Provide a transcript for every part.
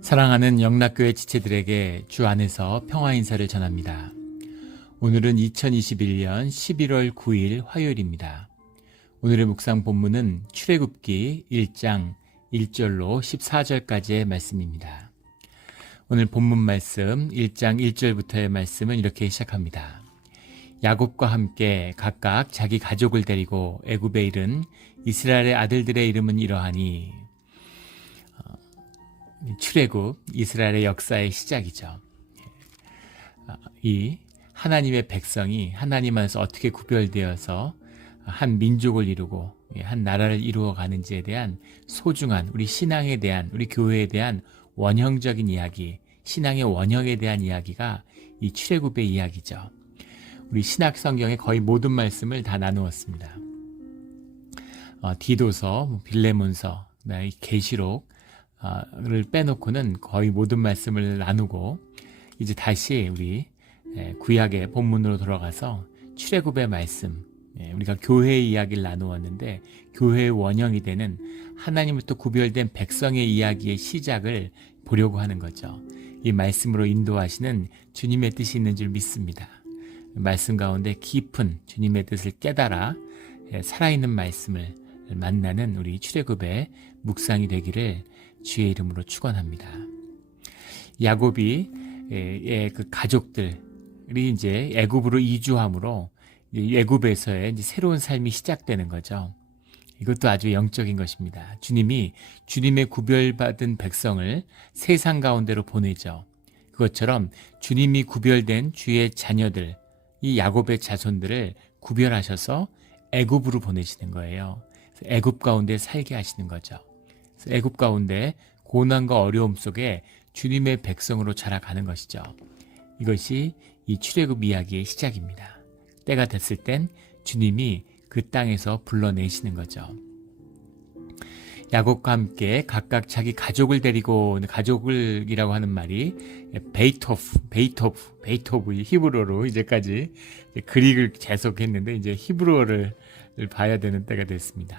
사랑하는 영락교회 지체들에게 주 안에서 평화 인사를 전합니다. 오늘은 2021년 11월 9일 화요일입니다. 오늘의 묵상 본문은 출애굽기 1장 1절로 14절까지의 말씀입니다. 오늘 본문 말씀 1장 1절부터의 말씀은 이렇게 시작합니다. 야곱과 함께 각각 자기 가족을 데리고 애굽에 이른 이스라엘의 아들들의 이름은 이러하니, 출애굽, 이스라엘의 역사의 시작이죠. 이 하나님의 백성이 하나님 안에서 어떻게 구별되어서 한 민족을 이루고 한 나라를 이루어가는지에 대한 소중한 우리 신앙에 대한, 우리 교회에 대한 원형적인 이야기, 신앙의 원형에 대한 이야기가 이 출애굽의 이야기죠. 우리 신약 성경의 거의 모든 말씀을 다 나누었습니다. 디도서, 빌레몬서, 계시록 를 빼놓고는 거의 모든 말씀을 나누고, 이제 다시 우리 구약의 본문으로 돌아가서 출애굽의 말씀, 우리가 교회의 이야기를 나누었는데 교회의 원형이 되는 하나님으로부터 구별된 백성의 이야기의 시작을 보려고 하는 거죠. 이 말씀으로 인도하시는 주님의 뜻이 있는 줄 믿습니다. 말씀 가운데 깊은 주님의 뜻을 깨달아 살아있는 말씀을 만나는 우리 출애굽의 묵상이 되기를 주의 이름으로 축원합니다. 야곱이 그 가족들이 이제 애굽으로 이주함으로 애굽에서의 이제 새로운 삶이 시작되는 거죠. 이것도 아주 영적인 것입니다. 주님이 주님의 구별받은 백성을 세상 가운데로 보내죠. 그것처럼 주님이 구별된 주의 자녀들, 이 야곱의 자손들을 구별하셔서 애굽으로 보내시는 거예요. 애굽 가운데 살게 하시는 거죠. 애굽 가운데 고난과 어려움 속에 주님의 백성으로 자라가는 것이죠. 이것이 이 출애굽 이야기의 시작입니다. 때가 됐을 땐 주님이 그 땅에서 불러내시는 거죠. 야곱과 함께 각각 자기 가족을 데리고, 가족이라고 하는 말이 베이토브 히브리어로 이제까지 그릭을 계속했는데 이제 히브리어를 봐야 되는 때가 됐습니다.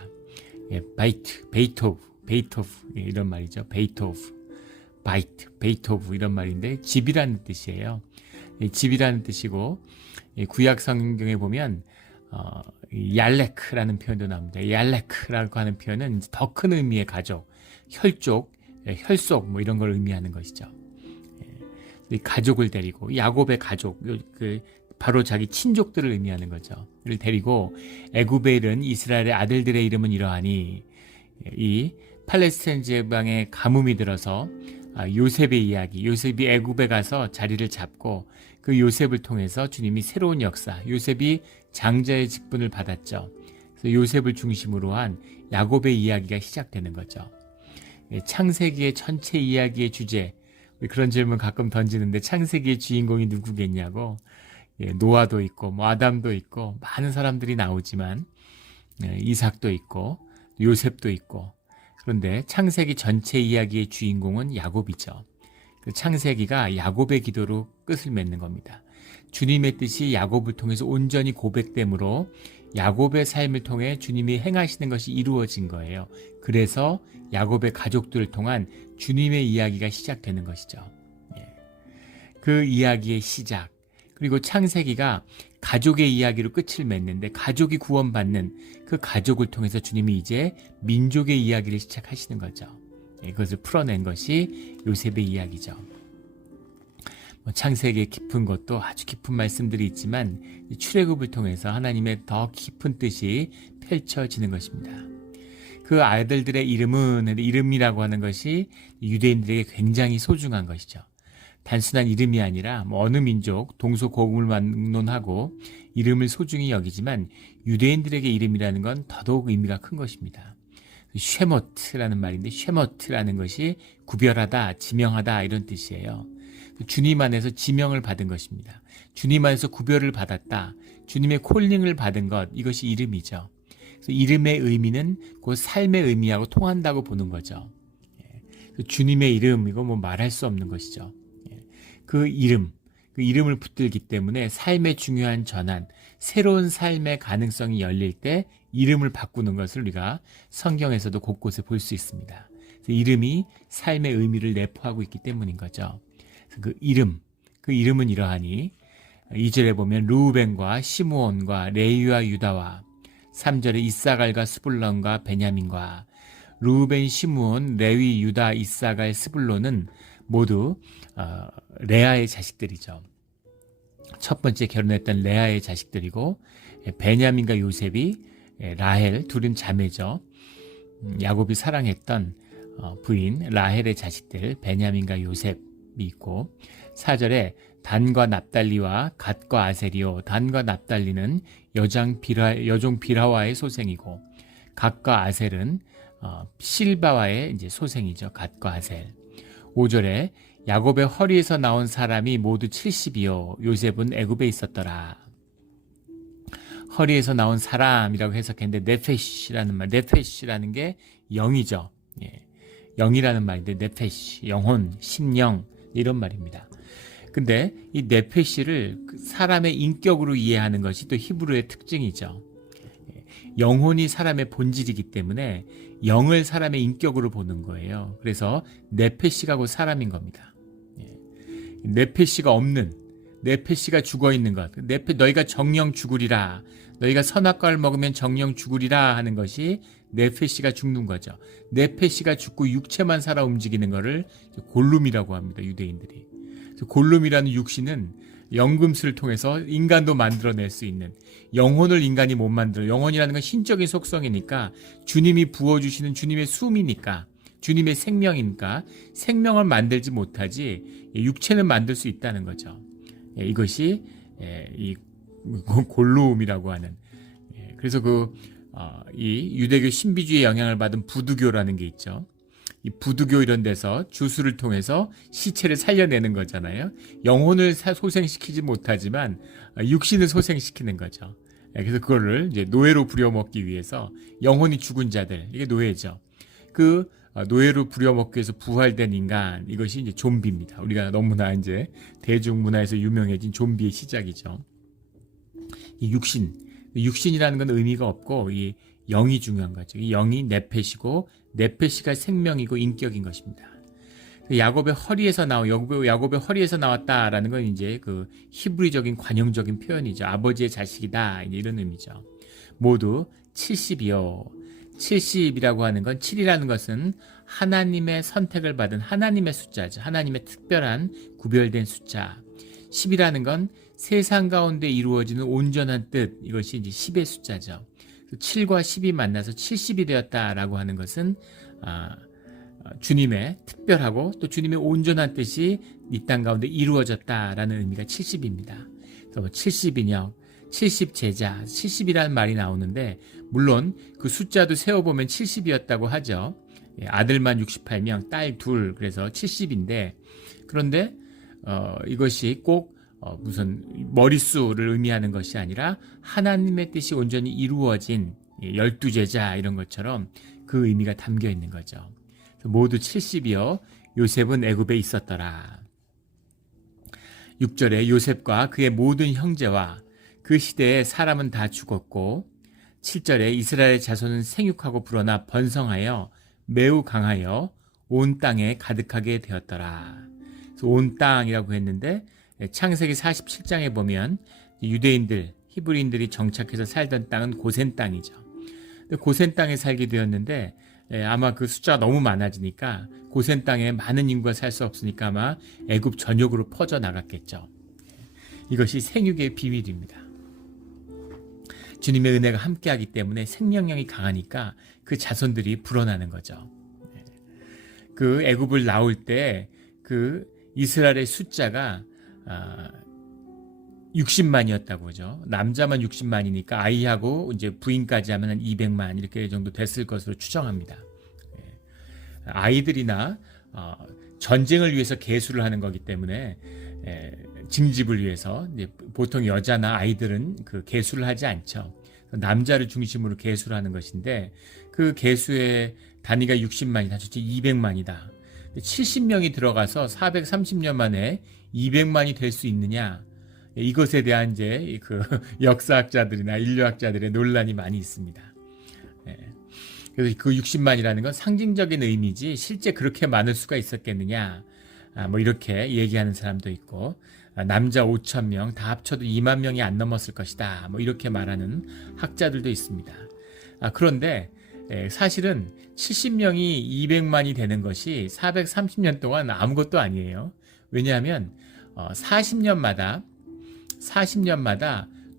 베이토브 이런 말이죠. 베이토브 이런 말인데 집이라는 뜻이에요. 집이라는 뜻이고, 구약 성경에 보면 얄레크라는 표현도 나옵니다. 얄레크라고 하는 표현은 더 큰 의미의 가족, 혈족, 혈속 뭐 이런 걸 의미하는 것이죠. 가족을 데리고, 야곱의 가족, 바로 자기 친족들을 의미하는 거죠. 를 데리고 애굽에 이른 이스라엘의 아들들의 이름은 이러하니, 이 팔레스타인 지방에 가뭄이 들어서 요셉의 이야기, 요셉이 애굽에 가서 자리를 잡고 그 요셉을 통해서 주님이 새로운 역사, 요셉이 장자의 직분을 받았죠. 그래서 요셉을 중심으로 한 야곱의 이야기가 시작되는 거죠. 창세기의 전체 이야기의 주제, 그런 질문 가끔 던지는데 창세기의 주인공이 누구겠냐고. 노아도 있고 아담도 있고 많은 사람들이 나오지만 이삭도 있고 요셉도 있고, 그런데 창세기 전체 이야기의 주인공은 야곱이죠. 그 창세기가 야곱의 기도로 끝을 맺는 겁니다. 주님의 뜻이 야곱을 통해서 온전히 고백됨으로 야곱의 삶을 통해 주님이 행하시는 것이 이루어진 거예요. 그래서 야곱의 가족들을 통한 주님의 이야기가 시작되는 것이죠. 그 이야기의 시작, 그리고 창세기가 가족의 이야기로 끝을 맺는데 가족이 구원받는 그 가족을 통해서 주님이 이제 민족의 이야기를 시작하시는 거죠. 이것을 풀어낸 것이 요셉의 이야기죠. 창세기의 깊은 것도 아주 깊은 말씀들이 있지만 출애굽을 통해서 하나님의 더 깊은 뜻이 펼쳐지는 것입니다. 그 아들들의 이름이라고 하는 것이 유대인들에게 굉장히 소중한 것이죠. 단순한 이름이 아니라 어느 민족 동서고금을 막론하고 이름을 소중히 여기지만 유대인들에게 이름이라는 건 더더욱 의미가 큰 것입니다. 쉐모트라는 말인데, 쉐모트라는 것이 구별하다, 지명하다 이런 뜻이에요. 주님 안에서 지명을 받은 것입니다. 주님 안에서 구별을 받았다, 주님의 콜링을 받은 것, 이것이 이름이죠. 그래서 이름의 의미는 그 삶의 의미하고 통한다고 보는 거죠. 주님의 이름, 이거 말할 수 없는 것이죠. 그 이름을 붙들기 때문에 삶의 중요한 전환, 새로운 삶의 가능성이 열릴 때 이름을 바꾸는 것을 우리가 성경에서도 곳곳에 볼 수 있습니다. 그래서 이름이 삶의 의미를 내포하고 있기 때문인 거죠. 그래서 그 이름은 이러하니 2절에 보면 루벤과 시므온과 레위와 유다와 3절에 이사갈과 스불론과 베냐민과 루벤, 시므온, 레위, 유다, 이사갈, 스불론은 모두 레아의 자식들이죠. 첫 번째 결혼했던 레아의 자식들이고 베냐민과 요셉이 라헬 둘은 자매죠. 야곱이 사랑했던 부인 라헬의 자식들 베냐민과 요셉이 있고 4절에 단과 납달리와 갓과 아셀이요 단과 납달리는 여종 비라와의 소생이고 갓과 아셀은 실바와의 이제 소생이죠. 갓과 아셀. 5절에 야곱의 허리에서 나온 사람이 모두 70이요 요셉은 애굽에 있었더라. 허리에서 나온 사람이라고 해석했는데 네페시라는 게 영이죠. 예. 영이라는 말인데 네페시, 영혼, 심령 이런 말입니다. 근데 이 네페시를 사람의 인격으로 이해하는 것이 또 히브리의 특징이죠. 영혼이 사람의 본질이기 때문에 영을 사람의 인격으로 보는 거예요. 그래서 네페시가 곧 사람인 겁니다. 네페시가 없는, 네페시가 죽어있는 것, 너희가 정령 죽으리라, 너희가 선악과를 먹으면 정령 죽으리라 하는 것이 네페시가 죽는 거죠. 네페시가 죽고 육체만 살아 움직이는 것을 골룸이라고 합니다. 유대인들이. 골룸이라는 육신은 연금술을 통해서 인간도 만들어낼 수 있는, 영혼을 인간이 못 만들어. 영혼이라는 건 신적인 속성이니까 주님이 부어주시는 주님의 숨이니까, 주님의 생명이니까 생명을 만들지 못하지 육체는 만들 수 있다는 거죠. 이것이 이 골룸이라고 하는. 그래서 이 유대교 신비주의의 영향을 받은 부두교라는 게 있죠. 이 부두교 이런 데서 주술을 통해서 시체를 살려내는 거잖아요. 영혼을 소생시키지 못하지만 육신을 소생시키는 거죠. 그래서 그거를 이제 노예로 부려먹기 위해서 영혼이 죽은 자들, 이게 노예죠. 그 노예로 부려먹기 위해서 부활된 인간, 이것이 이제 좀비입니다. 우리가 너무나 이제 대중문화에서 유명해진 좀비의 시작이죠. 이 육신이라는 건 의미가 없고 이 영이 중요한 거죠. 이 영이 네페시고 네페시가 생명이고 인격인 것입니다. 야곱의 허리에서 나왔다라는 건 이제 그 히브리적인 관용적인 표현이죠. 아버지의 자식이다 이런 의미죠. 모두 70이요. 70이라고 하는 건 7이라는 것은 하나님의 선택을 받은 하나님의 숫자죠. 하나님의 특별한 구별된 숫자. 10이라는 건 세상 가운데 이루어지는 온전한 뜻, 이것이 이제 10의 숫자죠. 7과 10이 만나서 70이 되었다라고 하는 것은 주님의 특별하고 또 주님의 온전한 뜻이 이 땅 가운데 이루어졌다라는 의미가 70입니다. 그래서 70인역, 70제자, 70이라는 말이 나오는데 물론 그 숫자도 세어보면 70이었다고 하죠. 아들만 68명, 딸 둘, 그래서 70인데 그런데 이것이 꼭 무슨 머릿수를 의미하는 것이 아니라 하나님의 뜻이 온전히 이루어진 12제자 이런 것처럼 그 의미가 담겨 있는 거죠. 모두 70이요 요셉은 애굽에 있었더라. 6절에 요셉과 그의 모든 형제와 그 시대의 사람은 다 죽었고 7절에 이스라엘 자손은 생육하고 불어나 번성하여 매우 강하여 온 땅에 가득하게 되었더라. 그래서 온 땅이라고 했는데 창세기 47장에 보면 유대인들, 히브리인들이 정착해서 살던 땅은 고센 땅이죠. 고센 땅에 살게 되었는데 아마 그 숫자가 너무 많아지니까 고센 땅에 많은 인구가 살 수 없으니까 아마 애굽 전역으로 퍼져 나갔겠죠. 이것이 생육의 비밀입니다. 주님의 은혜가 함께하기 때문에 생명력이 강하니까 그 자손들이 불어나는 거죠. 그 애굽을 나올 때 그 이스라엘의 숫자가 60만이었다고 하죠. 남자만 60만이니까 아이하고 이제 부인까지 하면 200만 이렇게 정도 됐을 것으로 추정합니다. 아이들이나 전쟁을 위해서 계수를 하는 거기 때문에 징집을 위해서 이제 보통 여자나 아이들은 그 계수를 하지 않죠. 남자를 중심으로 계수를 하는 것인데 그 계수의 단위가 60만이다. 실제 200만이다. 70명이 들어가서 430년 만에 200만이 될 수 있느냐? 이것에 대한 이제 그 역사학자들이나 인류학자들의 논란이 많이 있습니다. 그래서 그 60만이라는 건 상징적인 의미지 실제 그렇게 많을 수가 있었겠느냐. 뭐 이렇게 얘기하는 사람도 있고, 남자 5천 명 다 합쳐도 2만 명이 안 넘었을 것이다. 뭐 이렇게 말하는 학자들도 있습니다. 그런데 사실은 70명이 200만이 되는 것이 430년 동안 아무것도 아니에요. 왜냐하면 40년마다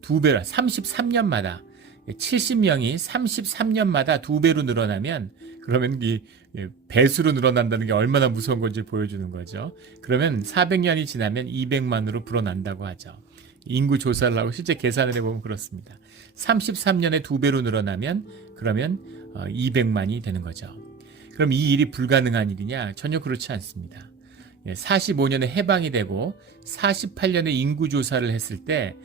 두 배로 33년마다 70명이 33년마다 두 배로 늘어나면 그러면 이 배수로 늘어난다는 게 얼마나 무서운 건지 보여주는 거죠. 그러면 400년이 지나면 200만으로 불어난다고 하죠. 인구 조사를 하고 실제 계산을 해보면 그렇습니다. 33년에 두 배로 늘어나면 그러면 200만이 되는 거죠. 그럼 이 일이 불가능한 일이냐? 전혀 그렇지 않습니다. 45년에 해방이 되고 48년에 인구 조사를 했을 때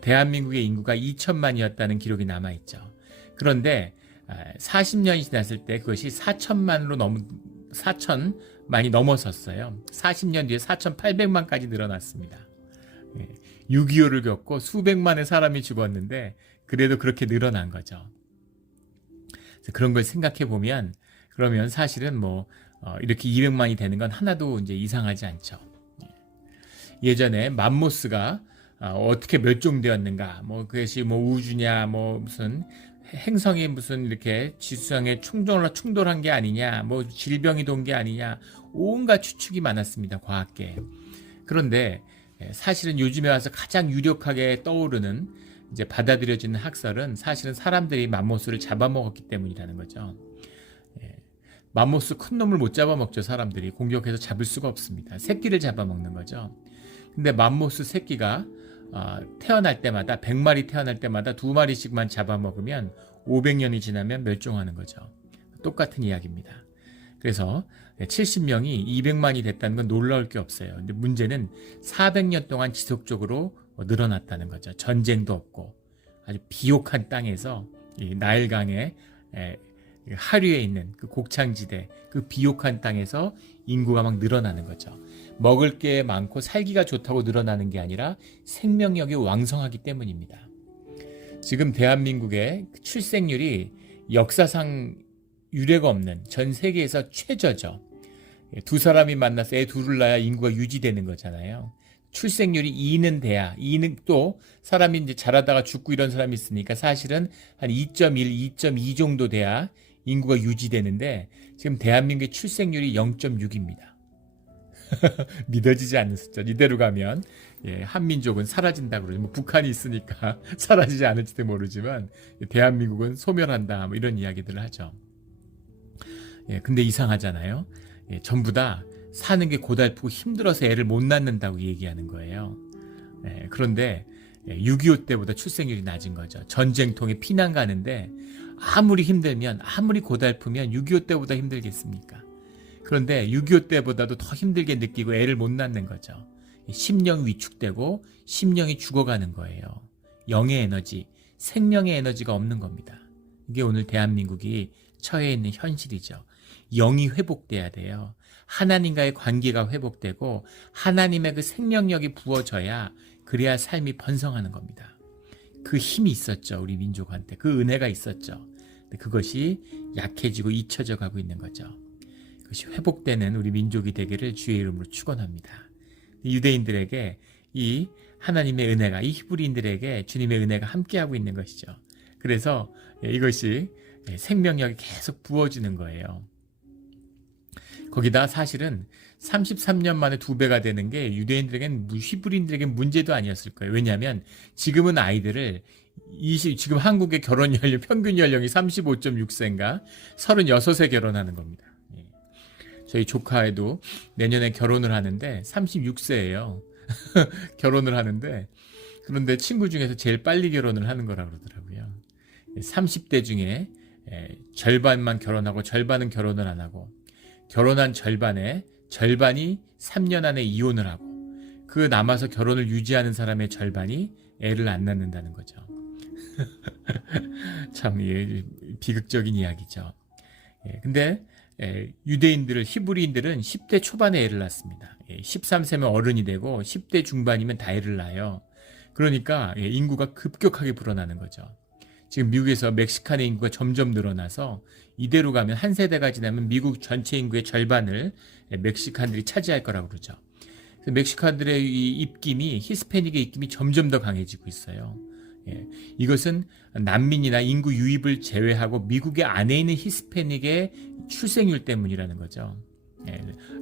대한민국의 인구가 2천만이었다는 기록이 남아있죠. 그런데 40년이 지났을 때 그것이 4천만이 넘어섰어요. 40년 뒤에 4,800만까지 늘어났습니다. 6.25를 겪고 수백만의 사람이 죽었는데 그래도 그렇게 늘어난 거죠. 그래서 그런 걸 생각해 보면 그러면 사실은 이렇게 200만이 되는 건 하나도 이제 이상하지 않죠. 예전에 맘모스가 어떻게 멸종되었는가, 그것이 우주냐, 무슨 행성이 무슨 이렇게 지수상에 충돌한 게 아니냐, 질병이 돈 게 아니냐, 온갖 추측이 많았습니다, 과학계에. 그런데 사실은 요즘에 와서 가장 유력하게 떠오르는 이제 받아들여지는 학설은 사실은 사람들이 맘모스를 잡아먹었기 때문이라는 거죠. 맘모스 큰 놈을 못 잡아먹죠. 사람들이 공격해서 잡을 수가 없습니다. 새끼를 잡아먹는 거죠. 근데 맘모스 새끼가 태어날 때마다 100마리 태어날 때마다 2마리씩만 잡아먹으면 500년이 지나면 멸종하는 거죠. 똑같은 이야기입니다. 그래서 70명이 200만이 됐다는 건 놀라울 게 없어요. 근데 문제는 400년 동안 지속적으로 늘어났다는 거죠. 전쟁도 없고 아주 비옥한 땅에서 이 나일강의 하류에 있는 그 곡창지대, 그 비옥한 땅에서 인구가 막 늘어나는 거죠. 먹을 게 많고 살기가 좋다고 늘어나는 게 아니라 생명력이 왕성하기 때문입니다. 지금 대한민국의 출생률이 역사상 유례가 없는 전 세계에서 최저죠. 두 사람이 만나서 애 둘을 낳아야 인구가 유지되는 거잖아요. 출생률이 2는 돼야, 2는 또 사람이 이제 자라다가 죽고 이런 사람이 있으니까 사실은 한 2.1, 2.2 정도 돼야 인구가 유지되는데 지금 대한민국의 출생률이 0.6입니다. 믿어지지 않는 숫자. 이대로 가면 한민족은 사라진다고 그러죠. 북한이 있으니까 사라지지 않을지도 모르지만 대한민국은 소멸한다 이런 이야기들을 하죠. 근데 이상하잖아요. 전부 다 사는 게 고달프고 힘들어서 애를 못 낳는다고 얘기하는 거예요. 그런데 6.25 때보다 출생률이 낮은 거죠. 전쟁통에 피난 가는데 아무리 힘들면, 아무리 고달프면 6.25 때보다 힘들겠습니까? 그런데 6.25 때보다도 더 힘들게 느끼고 애를 못 낳는 거죠. 심령 위축되고 심령이 죽어가는 거예요. 영의 에너지, 생명의 에너지가 없는 겁니다. 이게 오늘 대한민국이 처해 있는 현실이죠. 영이 회복돼야 돼요. 하나님과의 관계가 회복되고 하나님의 그 생명력이 부어져야 그래야 삶이 번성하는 겁니다. 그 힘이 있었죠. 우리 민족한테. 그 은혜가 있었죠. 근데 그것이 약해지고 잊혀져 가고 있는 거죠. 그것이 회복되는 우리 민족이 되기를 주의 이름으로 축원합니다. 유대인들에게 이 하나님의 은혜가, 이 히브리인들에게 주님의 은혜가 함께하고 있는 것이죠. 그래서 이것이 생명력이 계속 부어지는 거예요. 거기다 사실은 33년 만에 2배가 되는 게 유대인들에겐, 히브리인들에겐 문제도 아니었을 거예요. 왜냐하면 지금은 아이들을 지금 한국의 결혼 연령, 평균 연령이 35.6세인가 36세 결혼하는 겁니다. 저희 조카애도 내년에 결혼을 하는데 36세예요. 결혼을 하는데, 그런데 친구 중에서 제일 빨리 결혼을 하는 거라 그러더라고요. 30대 중에 절반만 결혼하고 절반은 결혼을 안 하고, 결혼한 절반이 3년 안에 이혼을 하고, 그 남아서 결혼을 유지하는 사람의 절반이 애를 안 낳는다는 거죠. 참 비극적인 이야기죠. 근데 유대인들을, 히브리인들은 10대 초반에 애를 낳습니다. 13세면 어른이 되고 10대 중반이면 다 애를 낳아요. 그러니까 인구가 급격하게 불어나는 거죠. 지금 미국에서 멕시칸의 인구가 점점 늘어나서 이대로 가면 한 세대가 지나면 미국 전체 인구의 절반을 멕시칸들이 차지할 거라고 그러죠. 그래서 멕시칸들의 이 입김이 히스패닉의 입김이 점점 더 강해지고 있어요. 이것은 난민이나 인구 유입을 제외하고 미국의 안에 있는 히스패닉의 출생률 때문이라는 거죠.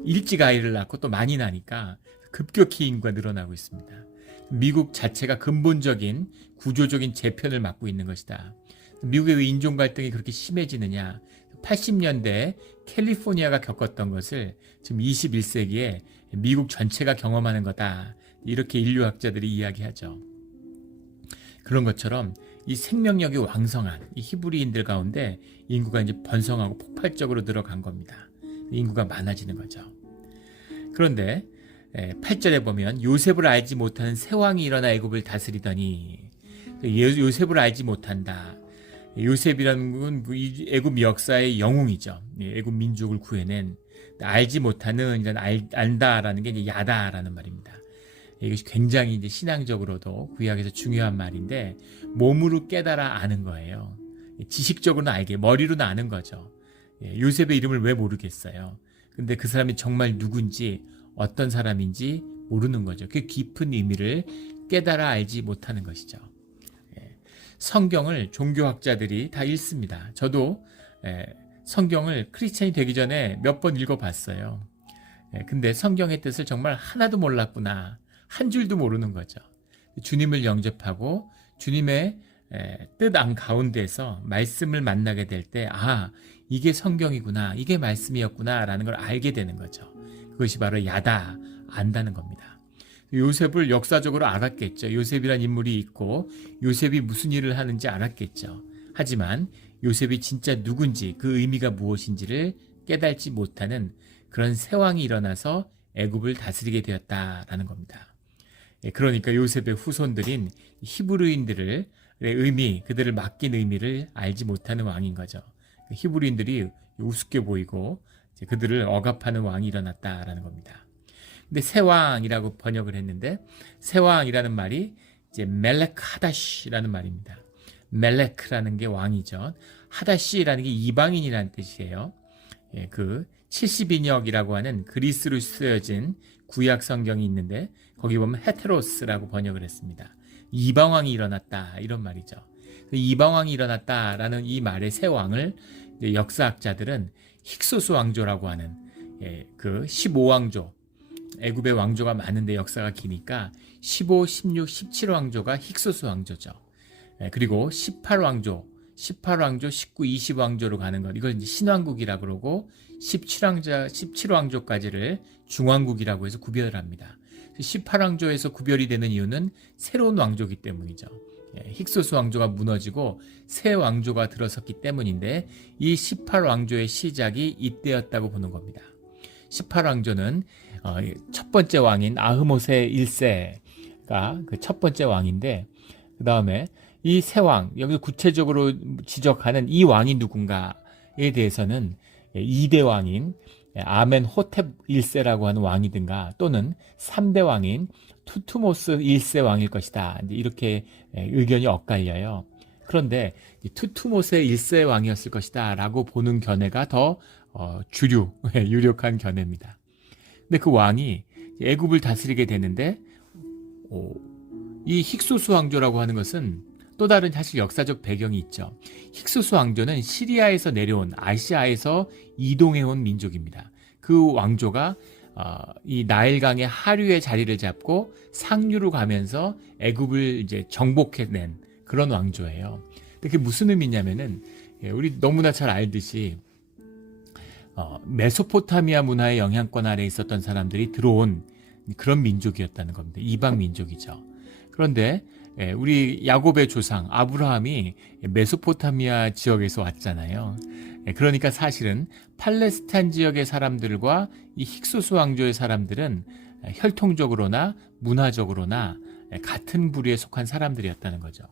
일찍 아이를 낳고 또 많이 나니까 급격히 인구가 늘어나고 있습니다. 미국 자체가 근본적인 구조적인 재편을 맞고 있는 것이다. 미국의 왜 인종 갈등이 그렇게 심해지느냐? 80년대 캘리포니아가 겪었던 것을 지금 21세기에 미국 전체가 경험하는 거다. 이렇게 인류학자들이 이야기하죠. 그런 것처럼 이 생명력이 왕성한 이 히브리인들 가운데 인구가 이제 번성하고 폭발적으로 들어간 겁니다. 인구가 많아지는 거죠. 그런데 8절에 보면 요셉을 알지 못하는 새 왕이 일어나 애굽을 다스리더니, 요셉을 알지 못한다. 요셉이라는 건 애굽 역사의 영웅이죠. 애굽 민족을 구해낸, 알지 못하는 이런 안다라는 게 이제 야다라는 말입니다. 이것이 굉장히 이제 신앙적으로도 구약에서 중요한 말인데, 몸으로 깨달아 아는 거예요. 지식적으로는 알게, 머리로는 아는 거죠. 요셉의 이름을 왜 모르겠어요. 근데 그 사람이 정말 누군지, 어떤 사람인지 모르는 거죠. 그 깊은 의미를 깨달아 알지 못하는 것이죠. 성경을 종교학자들이 다 읽습니다. 저도 성경을 크리스찬이 되기 전에 몇 번 읽어봤어요. 근데 성경의 뜻을 정말 하나도 몰랐구나. 한 줄도 모르는 거죠. 주님을 영접하고 주님의 뜻 안 가운데서 말씀을 만나게 될 때, 아, 이게 성경이구나, 이게 말씀이었구나 라는 걸 알게 되는 거죠. 그것이 바로 야다, 안다는 겁니다. 요셉을 역사적으로 알았겠죠. 요셉이란 인물이 있고 요셉이 무슨 일을 하는지 알았겠죠. 하지만 요셉이 진짜 누군지, 그 의미가 무엇인지를 깨달지 못하는 그런 새 왕이 일어나서 애굽을 다스리게 되었다라는 겁니다. 그러니까 요셉의 후손들인 히브리인들의 의미, 그들을 맡긴 의미를 알지 못하는 왕인 거죠. 히브리인들이 우습게 보이고 그들을 억압하는 왕이 일어났다라는 겁니다. 근데 새 왕이라고 번역을 했는데, 새 왕이라는 말이 이제 멜렉 하다시라는 말입니다. 멜렉라는 게 왕이죠. 하다시라는 게 이방인이라는 뜻이에요. 그 70인역이라고 하는 그리스로 쓰여진 구약 성경이 있는데 거기 보면 헤테로스라고 번역을 했습니다. 이방왕이 일어났다, 이런 말이죠. 이방왕이 일어났다라는 이 말의 새 왕을 역사학자들은 힉소스 왕조라고 하는 그 15왕조, 애굽의 왕조가 많은데 역사가 기니까 15, 16, 17왕조가 힉소스 왕조죠. 그리고 18왕조, 19, 20왕조로 가는 것, 이걸 이제 신왕국이라고 그러고 17왕조까지를 중왕국이라고 해서 구별을 합니다. 18왕조에서 구별이 되는 이유는 새로운 왕조이기 때문이죠. 힉소스 왕조가 무너지고 새 왕조가 들어섰기 때문인데, 이 18왕조의 시작이 이때였다고 보는 겁니다. 18왕조는 첫 번째 왕인 아흐모세 1세가 그 첫 번째 왕인데, 그 다음에 이 새 왕, 여기서 구체적으로 지적하는 이 왕이 누군가에 대해서는 2대 왕인 아멘호텝 1세라고 하는 왕이든가, 또는 3대 왕인 투투모스 1세 왕일 것이다, 이렇게 의견이 엇갈려요. 그런데 투투모스 1세 왕이었을 것이다 라고 보는 견해가 더 유력한 견해입니다. 근데 그 왕이 애굽을 다스리게 되는데, 이 힉소스 왕조라고 하는 것은 또 다른 사실 역사적 배경이 있죠. 힉소스 왕조는 시리아에서 내려온, 아시아에서 이동해온 민족입니다. 그 왕조가 이 나일강의 하류의 자리를 잡고 상류로 가면서 애굽을 이제 정복해낸 그런 왕조예요. 근데 그게 무슨 의미냐면은, 우리 너무나 잘 알듯이 메소포타미아 문화의 영향권 아래에 있었던 사람들이 들어온 그런 민족이었다는 겁니다. 이방 민족이죠. 그런데 우리 야곱의 조상 아브라함이 메소포타미아 지역에서 왔잖아요. 그러니까 사실은 팔레스타인 지역의 사람들과 이 힉소스 왕조의 사람들은 혈통적으로나 문화적으로나 같은 부류에 속한 사람들이었다는 거죠.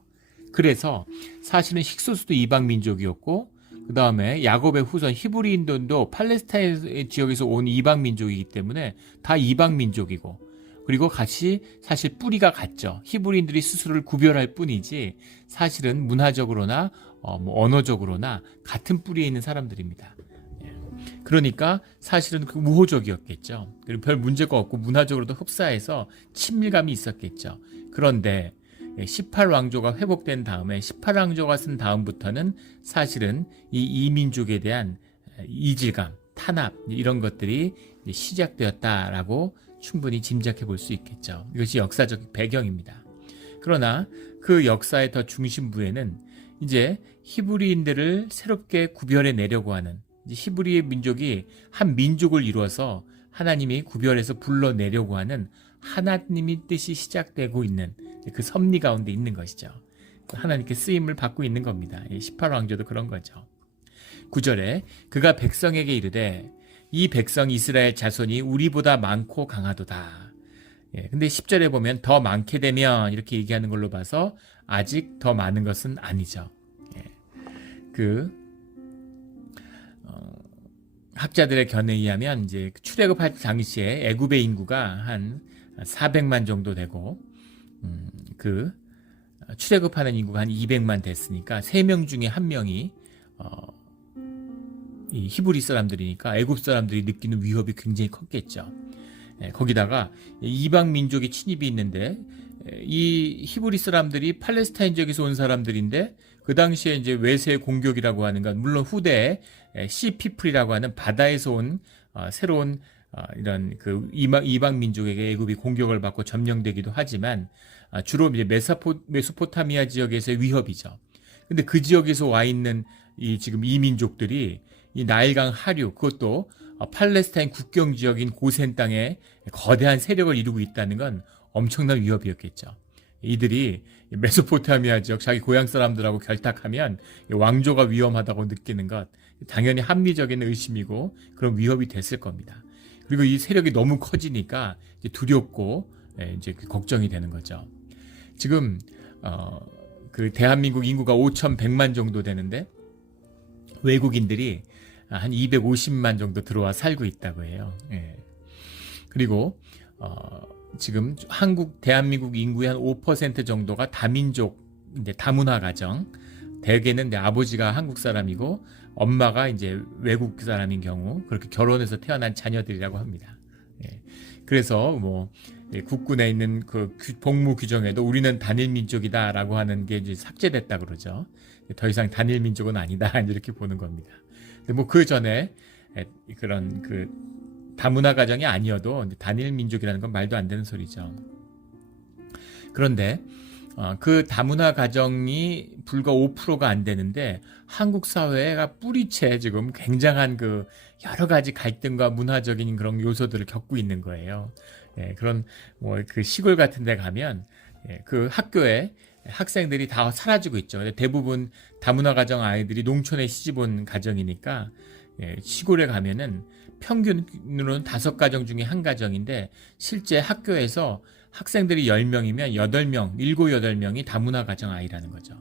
그래서 사실은 힉소스도 이방 민족이었고, 그 다음에 야곱의 후손 히브리인들도 팔레스타인 지역에서 온 이방 민족이기 때문에 다 이방 민족이고, 그리고 같이 사실 뿌리가 같죠. 히브리인들이 스스로를 구별할 뿐이지 사실은 문화적으로나 뭐 언어적으로나 같은 뿌리에 있는 사람들입니다. 예. 그러니까 사실은 그 우호적이었겠죠. 그리고 별 문제가 없고 문화적으로도 흡사해서 친밀감이 있었겠죠. 그런데 18왕조가 회복된 다음에 18왕조가 쓴 다음부터는 사실은 이 이민족에 대한 이질감, 탄압 이런 것들이 시작되었다라고 충분히 짐작해 볼 수 있겠죠. 이것이 역사적 배경입니다. 그러나 그 역사의 더 중심부에는 이제 히브리인들을 새롭게 구별해 내려고 하는 히브리 민족이 한 민족을 이루어서 하나님이 구별해서 불러내려고 하는 하나님의 뜻이 시작되고 있는 그 섭리 가운데 있는 것이죠. 하나님께 쓰임을 받고 있는 겁니다. 18왕조도 그런 거죠. 9절에 그가 백성에게 이르되 이 백성 이스라엘 자손이 우리보다 많고 강하도다. 근데 10절에 보면 더 많게 되면 이렇게 얘기하는 걸로 봐서 아직 더 많은 것은 아니죠. 학자들의 견해에 의하면 이제 출애굽할 당시에 애굽의 인구가 한 400만 정도 되고 출애굽하는 인구가 한 200만 됐으니까 3명 중에 1명이 이 히브리 사람들이니까 애굽 사람들이 느끼는 위협이 굉장히 컸겠죠. 거기다가 이방 민족의 침입이 있는데 이 히브리 사람들이 팔레스타인 지역에서 온 사람들인데 그 당시에 이제 외세 공격이라고 하는 건 물론 후대에 시피플이라고 하는 바다에서 온 새로운 이런 그 이방 민족에게 애굽이 공격을 받고 점령되기도 하지만 주로 이제 메소포타미아 지역에서의 위협이죠. 근데 그 지역에서 와 있는 이 지금 이 민족들이 이 나일강 하류 그것도 팔레스타인 국경 지역인 고센 땅에 거대한 세력을 이루고 있다는 건 엄청난 위협이었겠죠. 이들이 메소포타미아 지역 자기 고향 사람들하고 결탁하면 왕조가 위험하다고 느끼는 것 당연히 합리적인 의심이고 그런 위협이 됐을 겁니다. 그리고 이 세력이 너무 커지니까 이제 두렵고 이제 걱정이 되는 거죠. 지금 그 대한민국 인구가 5,100만 정도 되는데 외국인들이 한 250만 정도 들어와 살고 있다고 해요. 그리고 지금 대한민국 인구의 한 5% 정도가 다민족, 이제 다문화 가정. 대개는 내 아버지가 한국 사람이고 엄마가 이제 외국 사람인 경우 그렇게 결혼해서 태어난 자녀들이라고 합니다. 그래서 뭐 국군에 있는 그 복무 규정에도 우리는 단일 민족이다라고 하는 게 이제 삭제됐다 그러죠. 더 이상 단일 민족은 아니다 이렇게 보는 겁니다. 뭐 그 전에 그런 그 다문화 가정이 아니어도 단일 민족이라는 건 말도 안 되는 소리죠. 그런데 그 다문화 가정이 불과 5%가 안 되는데 한국 사회가 뿌리채 지금 굉장한 그 여러 가지 갈등과 문화적인 그런 요소들을 겪고 있는 거예요. 그런 뭐 그 시골 같은 데 가면 그 학교에 학생들이 다 사라지고 있죠. 대부분 다문화 가정 아이들이 농촌에 시집 온 가정이니까 시골에 가면은 평균으로는 5가정 중에 1가정인데 실제 학교에서 학생들이 10명이면 8명, 7, 8명이 다문화 가정 아이라는 거죠.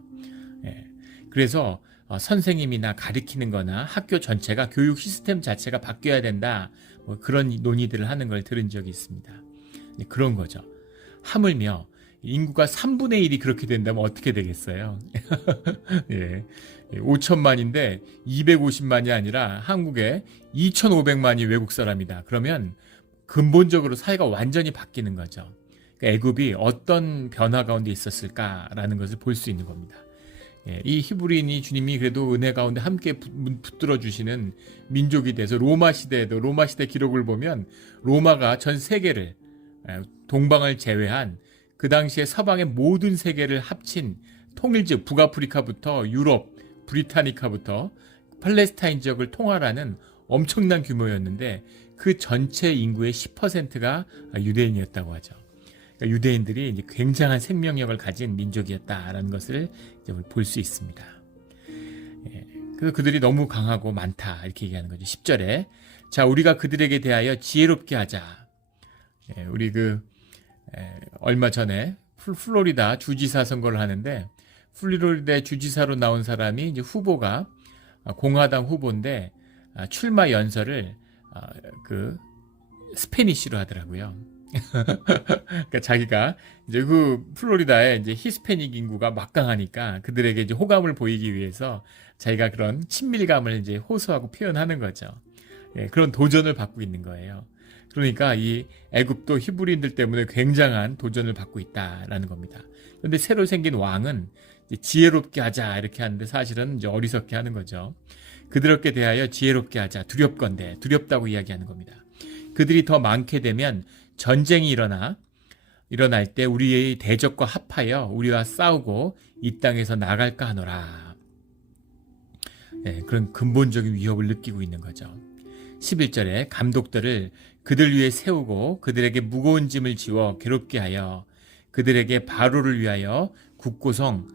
그래서 선생님이나 가르치는 거나 학교 전체가 교육 시스템 자체가 바뀌어야 된다. 뭐 그런 논의들을 하는 걸 들은 적이 있습니다. 그런 거죠. 하물며 인구가 3분의 1이 그렇게 된다면 어떻게 되겠어요? 5천만인데 250만이 아니라 한국에 2,500만이 외국 사람이다. 그러면 근본적으로 사회가 완전히 바뀌는 거죠. 애굽이 어떤 변화 가운데 있었을까라는 것을 볼 수 있는 겁니다. 이 히브리인이 주님이 그래도 은혜 가운데 함께 붙들어 주시는 민족이 돼서 로마 시대 기록을 보면 로마가 전 세계를 동방을 제외한 그 당시에 서방의 모든 세계를 합친 통일지역 북아프리카부터 유럽, 브리타니카부터 팔레스타인 지역을 통할하는 엄청난 규모였는데 그 전체 인구의 10%가 유대인이었다고 하죠. 그러니까 유대인들이 이제 굉장한 생명력을 가진 민족이었다라는 것을 볼 수 있습니다. 그래서 그들이 너무 강하고 많다 이렇게 얘기하는 거죠. 10절에 자 우리가 그들에게 대하여 지혜롭게 하자. 우리 얼마 전에 플로리다 주지사 선거를 하는데 플로리다 주지사로 나온 사람이 이제 후보가 공화당 후보인데 출마 연설을 스페니쉬로 하더라고요. 그러니까 자기가 이제 그 플로리다에 이제 히스패닉 인구가 막강하니까 그들에게 이제 호감을 보이기 위해서 자기가 그런 친밀감을 이제 호소하고 표현하는 거죠. 예, 그런 도전을 받고 있는 거예요. 그러니까 이 애굽도 히브리인들 때문에 굉장한 도전을 받고 있다라는 겁니다. 그런데 새로 생긴 왕은 이제 지혜롭게 하자 이렇게 하는데 사실은 이제 어리석게 하는 거죠. 그들에게 대하여 지혜롭게 하자, 두렵건대, 두렵다고 이야기하는 겁니다. 그들이 더 많게 되면 전쟁이 일어날 때 우리의 대적과 합하여 우리와 싸우고 이 땅에서 나갈까 하노라. 예, 그런 근본적인 위협을 느끼고 있는 거죠. 11절에 감독들을 그들 위에 세우고 그들에게 무거운 짐을 지워 괴롭게 하여 그들에게 바로를 위하여 국고성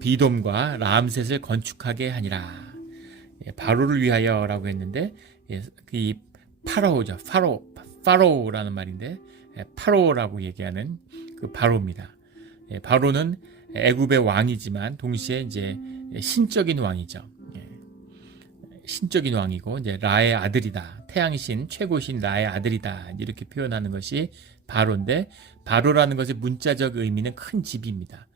비돔과 라암셋을 건축하게 하니라. 예, 바로를 위하여라고 했는데 예, 이 파라오죠. 파로라는 말인데 예, 파로라고 얘기하는 그 바로입니다. 예, 바로는 애굽의 왕이지만 동시에 이제 신적인 왕이죠. 예, 신적인 왕이고 이제 라의 아들이다. 태양신 최고신 라의 아들이다. 이렇게 표현하는 것이 바로인데 바로라는 것의 문자적 의미는 큰 집입니다.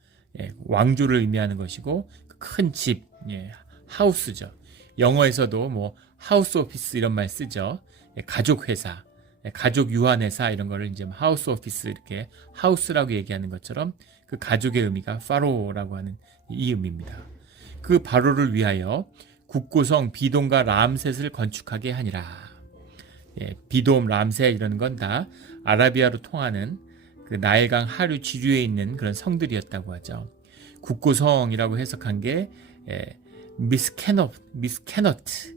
예, 왕조를 의미하는 것이고 큰 집, 예, 하우스죠. 영어에서도 뭐 하우스 오피스 이런 말 쓰죠. 예, 가족 회사, 예, 가족 유한 회사 이런 거를 이제 하우스 오피스 이렇게 하우스라고 얘기하는 것처럼 그 가족의 의미가 파로라고 하는 이 의미입니다. 그 바로를 위하여 국고성 비돔과 람셋을 건축하게 하니라. 예, 비돔, 람셋 이런 건 다 아라비아로 통하는 그 나일강 하류 지류에 있는 그런 성들이었다고 하죠. 국고성이라고 해석한 게 예, 미스캐너트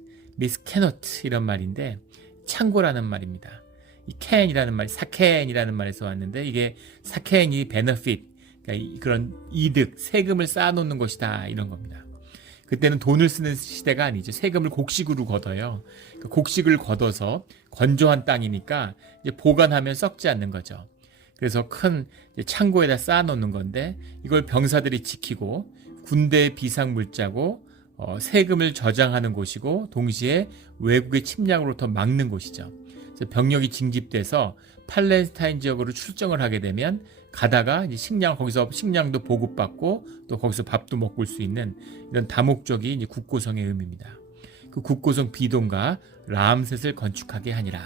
이런 말인데 창고라는 말입니다. 이 캔이라는 말, 사켄이라는 말에서 왔는데 이게 사켄이 베너핏, 그러니까 그런 이득, 세금을 쌓아놓는 것이다 이런 겁니다. 그때는 돈을 쓰는 시대가 아니죠. 세금을 곡식으로 걷어요. 그 곡식을 걷어서 건조한 땅이니까 이제 보관하면 썩지 않는 거죠. 그래서 큰 창고에다 쌓아놓는 건데 이걸 병사들이 지키고 군대의 비상물자고 세금을 저장하는 곳이고 동시에 외국의 침략으로부터 막는 곳이죠. 그래서 병력이 징집돼서 팔레스타인 지역으로 출정을 하게 되면 가다가 이제 거기서 식량도 보급받고 또 거기서 밥도 먹을 수 있는 이런 다목적이 이제 국고성의 의미입니다. 그 국고성 비돔과 라암셋을 건축하게 하니라.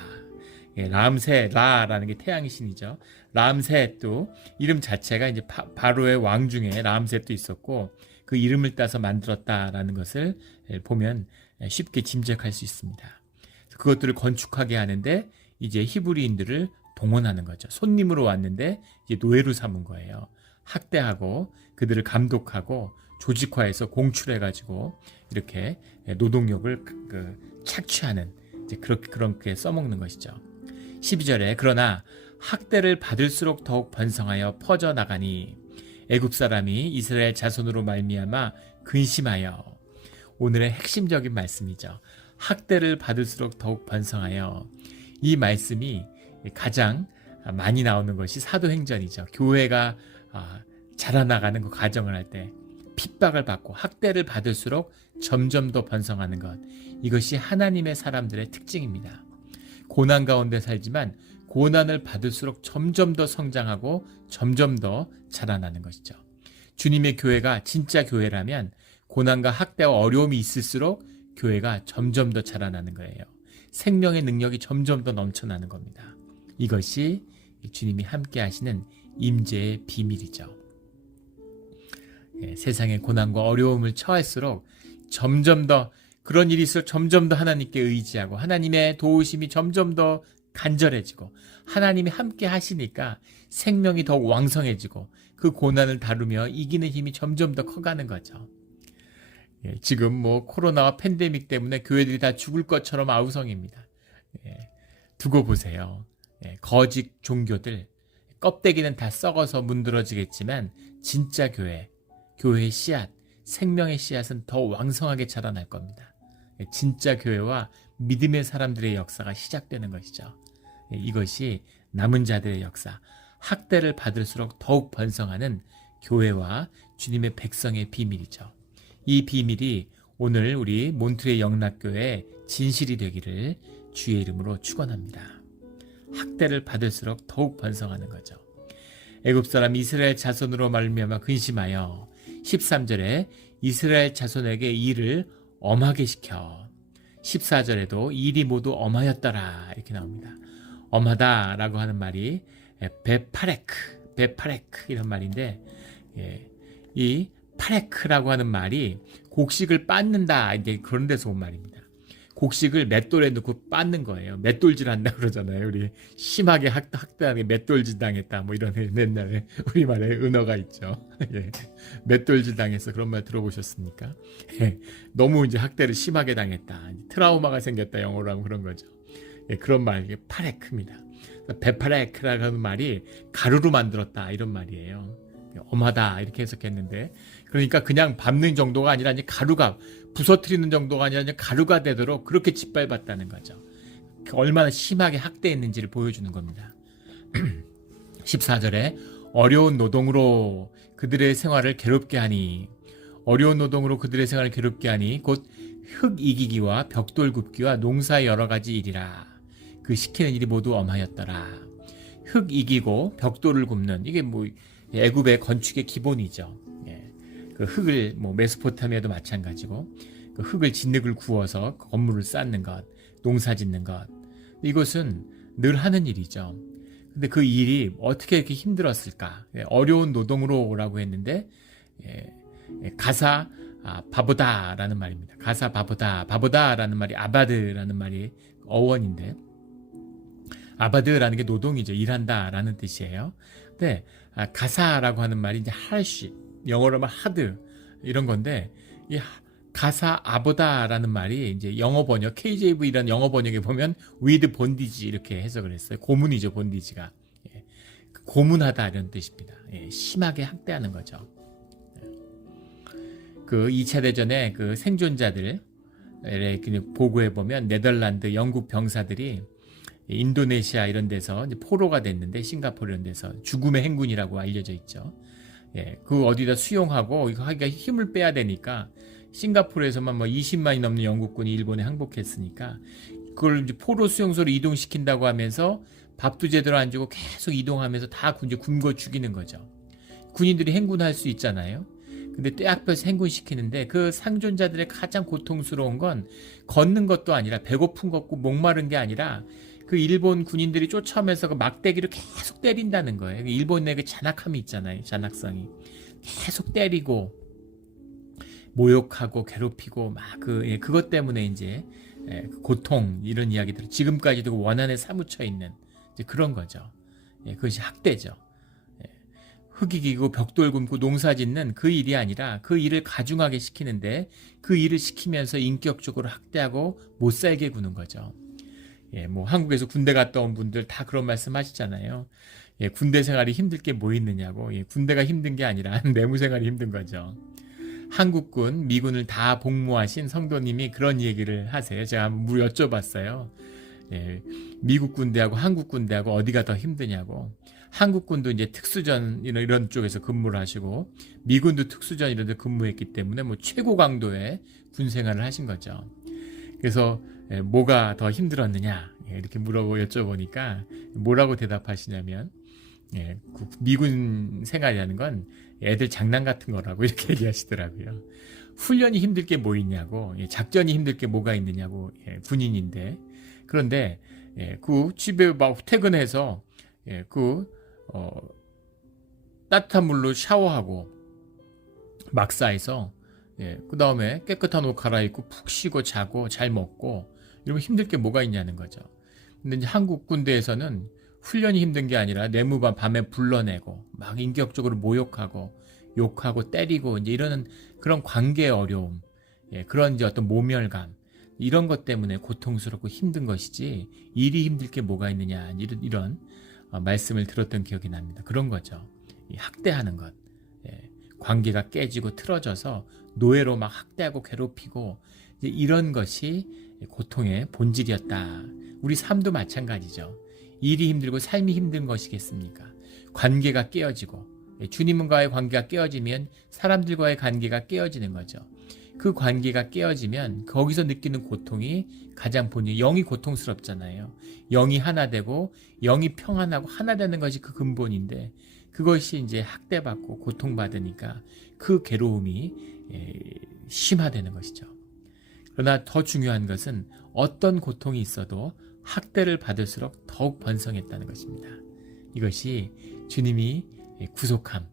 예, 라암셋라라는 게 태양의 신이죠. 라암셋도 이름 자체가 이제 바로의 왕 중에 라암셋도 있었고 그 이름을 따서 만들었다라는 것을 보면 쉽게 짐작할 수 있습니다. 그것들을 건축하게 하는데 이제 히브리인들을 동원하는 거죠. 손님으로 왔는데 이제 노예로 삼은 거예요. 학대하고 그들을 감독하고 조직화해서 공출해가지고 이렇게 노동력을 착취하는 이제 그렇게 써먹는 것이죠. 12절에 그러나 학대를 받을수록 더욱 번성하여 퍼져나가니 애굽 사람이 이스라엘 자손으로 말미암아 근심하여. 오늘의 핵심적인 말씀이죠. 학대를 받을수록 더욱 번성하여. 이 말씀이 가장 많이 나오는 것이 사도행전이죠. 교회가 자라나가는 그 과정을 할 때 핍박을 받고 학대를 받을수록 점점 더 번성하는 것. 이것이 하나님의 사람들의 특징입니다. 고난 가운데 살지만 고난을 받을수록 점점 더 성장하고 점점 더 자라나는 것이죠. 주님의 교회가 진짜 교회라면 고난과 학대와 어려움이 있을수록 교회가 점점 더 자라나는 거예요. 생명의 능력이 점점 더 넘쳐나는 겁니다. 이것이 주님이 함께 하시는 임재의 비밀이죠. 예, 세상의 고난과 어려움을 처할수록 점점 더 그런 일이 있을수록 점점 더 하나님께 의지하고 하나님의 도우심이 점점 더 간절해지고 하나님이 함께 하시니까 생명이 더욱 왕성해지고 그 고난을 다루며 이기는 힘이 점점 더 커가는 거죠. 예, 지금 뭐 코로나와 팬데믹 때문에 교회들이 다 죽을 것처럼 아우성입니다. 예, 두고 보세요. 예, 거짓 종교들 껍데기는 다 썩어서 문드러지겠지만 진짜 교회의 씨앗, 생명의 씨앗은 더 왕성하게 자라날 겁니다. 예, 진짜 교회와 믿음의 사람들의 역사가 시작되는 것이죠. 예, 이것이 남은 자들의 역사, 학대를 받을수록 더욱 번성하는 교회와 주님의 백성의 비밀이죠. 이 비밀이 오늘 우리 몬트레 영락교회의 진실이 되기를 주의 이름으로 축원합니다. 학대를 받을수록 더욱 번성하는 거죠. 애굽 사람 이스라엘 자손으로 말미암아 근심하여 13절에 이스라엘 자손에게 일을 엄하게 시켜 14절에도 일이 모두 엄하였더라 이렇게 나옵니다. 엄하다라고 하는 말이 베파레크 이런 말인데 이 파레크라고 하는 말이 곡식을 빻는다 이제 그런 데서 온 말입니다. 곡식을 맷돌에 넣고 빻는 거예요. 맷돌질 한다 그러잖아요. 우리 심하게 학대하는 게 맷돌질 당했다 뭐 이런 옛날에 우리말에 은어가 있죠. 예. 맷돌질 당해서 그런 말 들어보셨습니까? 예. 너무 이제 학대를 심하게 당했다. 트라우마가 생겼다 영어로 하면 그런 거죠. 예. 그런 말 이게 파레크입니다. 베파레크라고 하는 말이 가루로 만들었다 이런 말이에요. 엄하다 이렇게 해석했는데 그러니까 그냥 밟는 정도가 아니라 이제 가루가 부서뜨리는 정도가 아니라 이제 가루가 되도록 그렇게 짓밟았다는 거죠. 얼마나 심하게 학대했는지를 보여주는 겁니다. 14절에 어려운 노동으로 그들의 생활을 괴롭게 하니 어려운 노동으로 그들의 생활을 괴롭게 하니 곧 흙 이기기와 벽돌 굽기와 농사의 여러 가지 일이라 그 시키는 일이 모두 엄하였더라. 흙 이기고 벽돌을 굽는 이게 뭐 애굽의 건축의 기본이죠. 예. 그 흙을 뭐 메소포타미아도 마찬가지고 그 흙을 진흙을 구워서 건물을 쌓는 것, 농사 짓는 것 이것은 늘 하는 일이죠. 근데 그 일이 어떻게 이렇게 힘들었을까? 예. 어려운 노동으로라고 했는데 가사 바보다라는 말입니다. 가사 바보다라는 말이 아바드라는 말이 어원인데 아바드라는 게 노동이죠. 일한다라는 뜻이에요. 근데 가사라고 하는 말이 이제 harsh, 영어로 하면 hard 이런 건데 이 가사 아보다라는 말이 이제 영어 번역 KJV라는 영어 번역에 보면 with bondage 이렇게 해석을 했어요. 고문이죠, 본디지가. 예. 고문하다 이런 뜻입니다. 예. 심하게 학대하는 거죠. 그 2차 대전에 그 생존자들 보고해 보면 네덜란드, 영국 병사들이 인도네시아 이런 데서 포로가 됐는데 싱가포르 이런 데서 죽음의 행군이라고 알려져 있죠. 예, 그 어디다 수용하고 이거 하기가 힘을 빼야 되니까 싱가포르에서만 뭐 20만이 넘는 영국군이 일본에 항복했으니까 그걸 이제 포로 수용소로 이동시킨다고 하면서 밥도 제대로 안 주고 계속 이동하면서 다 이제 굶고 죽이는 거죠. 군인들이 행군할 수 있잖아요. 근데 떼약볕에 행군시키는데 그 상존자들의 가장 고통스러운 건 걷는 것도 아니라 배고픈 것고 목마른 게 아니라 그 일본 군인들이 쫓아오면서 그 막대기로 계속 때린다는 거예요. 일본의 그 잔악함이 있잖아요. 잔악성이. 계속 때리고 모욕하고 괴롭히고 막 그것 때문에 이제 고통 이런 이야기들 지금까지도 원한에 사무쳐 있는 이제 그런 거죠. 그것이 학대죠. 흙이기고 벽돌 굽고 농사 짓는 그 일이 아니라 그 일을 가중하게 시키는데 그 일을 시키면서 인격적으로 학대하고 못 살게 구는 거죠. 뭐 한국에서 군대 갔다 온 분들 다 그런 말씀 하시잖아요. 군대 생활이 힘들 게 뭐 있느냐고. 군대가 힘든 게 아니라 내무 생활이 힘든 거죠. 한국군, 미군을 다 복무하신 성도님이 그런 얘기를 하세요. 제가 한번 여쭤봤어요. 미국 군대하고 한국 군대하고 어디가 더 힘드냐고. 한국군도 이제 특수전 이런 쪽에서 근무를 하시고 미군도 특수전 이런 데 근무했기 때문에 뭐 최고 강도의 군 생활을 하신 거죠. 그래서 뭐가 더 힘들었느냐 이렇게 물어보고 여쭤보니까 뭐라고 대답하시냐면 미군 생활이라는 건 애들 장난 같은 거라고 이렇게 얘기하시더라고요. 훈련이 힘들 게 뭐 있냐고, 작전이 힘들 게 뭐가 있느냐고, 군인인데. 그런데 그 집에 막 퇴근해서 따뜻한 물로 샤워하고 막사해서 그 다음에 깨끗한 옷 갈아입고 푹 쉬고 자고 잘 먹고 이러면 힘들 게 뭐가 있냐는 거죠. 근데 이제 한국 군대에서는 훈련이 힘든 게 아니라 내무반 밤에 불러내고 막 인격적으로 모욕하고 욕하고 때리고 이제 이러는 그런 관계의 어려움, 그런 이제 어떤 모멸감 이런 것 때문에 고통스럽고 힘든 것이지 일이 힘들 게 뭐가 있느냐 이런 말씀을 들었던 기억이 납니다. 그런 거죠. 학대하는 것, 관계가 깨지고 틀어져서 노예로 막 학대하고 괴롭히고 이제 이런 것이 고통의 본질이었다. 우리 삶도 마찬가지죠. 일이 힘들고 삶이 힘든 것이겠습니까? 관계가 깨어지고 주님과의 관계가 깨어지면 사람들과의 관계가 깨어지는 거죠. 그 관계가 깨어지면 거기서 느끼는 고통이 가장 본질, 영이 고통스럽잖아요. 영이 하나 되고 영이 평안하고 하나 되는 것이 그 근본인데 그것이 이제 학대받고 고통받으니까 그 괴로움이 심화되는 것이죠. 그러나 더 중요한 것은 어떤 고통이 있어도 학대를 받을수록 더욱 번성했다는 것입니다. 이것이 주님이 구속함.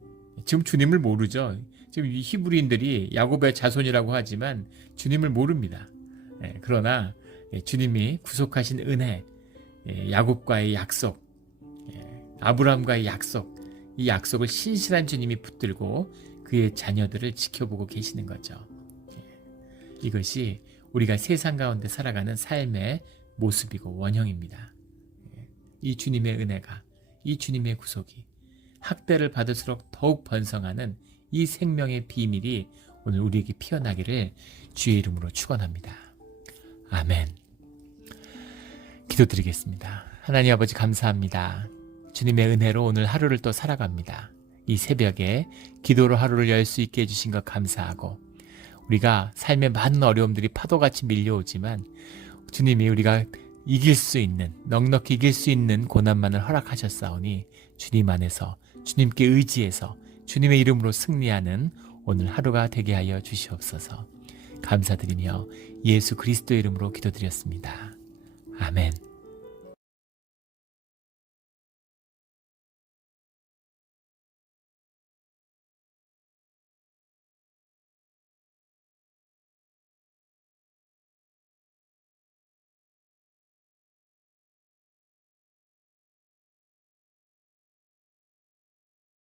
지금 주님을 모르죠. 지금 이 히브리인들이 야곱의 자손이라고 하지만 주님을 모릅니다. 그러나 주님이 구속하신 은혜, 야곱과의 약속, 아브라함과의 약속, 이 약속을 신실한 주님이 붙들고 그의 자녀들을 지켜보고 계시는 거죠. 이것이 우리가 세상 가운데 살아가는 삶의 모습이고 원형입니다. 이 주님의 은혜가, 이 주님의 구속이 학대를 받을수록 더욱 번성하는 이 생명의 비밀이 오늘 우리에게 피어나기를 주의 이름으로 축원합니다. 아멘. 기도드리겠습니다. 하나님 아버지 감사합니다. 주님의 은혜로 오늘 하루를 또 살아갑니다. 이 새벽에 기도로 하루를 열 수 있게 해주신 것 감사하고 우리가 삶의 많은 어려움들이 파도같이 밀려오지만 주님이 우리가 이길 수 있는, 넉넉히 이길 수 있는 고난만을 허락하셨사오니 주님 안에서, 주님께 의지해서 주님의 이름으로 승리하는 오늘 하루가 되게 하여 주시옵소서. 감사드리며 예수 그리스도의 이름으로 기도드렸습니다. 아멘.